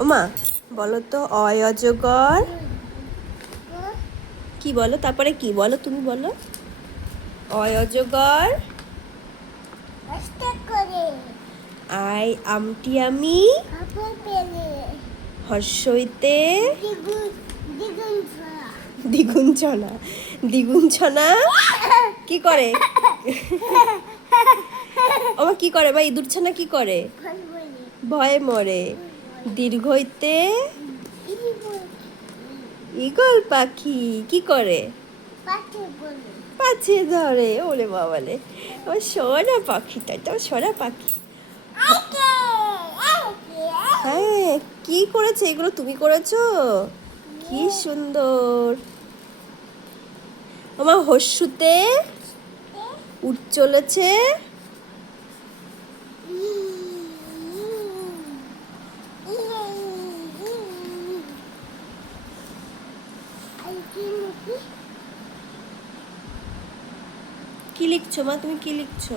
ওমা বলো তো অয় অজগর কি বলো, তারপরে কি বলো, তুমি বলো। অয় অজগর আই আমটি আমি হর্ষইতে দ্বিগুণ ছনা। দ্বিগুণ ছনা কি করে? ওমা কি করে বা ইঁদুর ছানা কি করে? ভয়ে মরে। দীর্ঘইতে ঈগল পাখি কি করে? পাছে ধরে। ওরে বাবালে, আমার সোনা পাখিটা, তো সোনা পাখি। হ্যাঁ, কি করেছে এগুলো? তুমি করেছো? কি সুন্দর। আমার হর্ষুতে উঠ চলেছে কি লিখছো মা, তুমি কি লিখছো?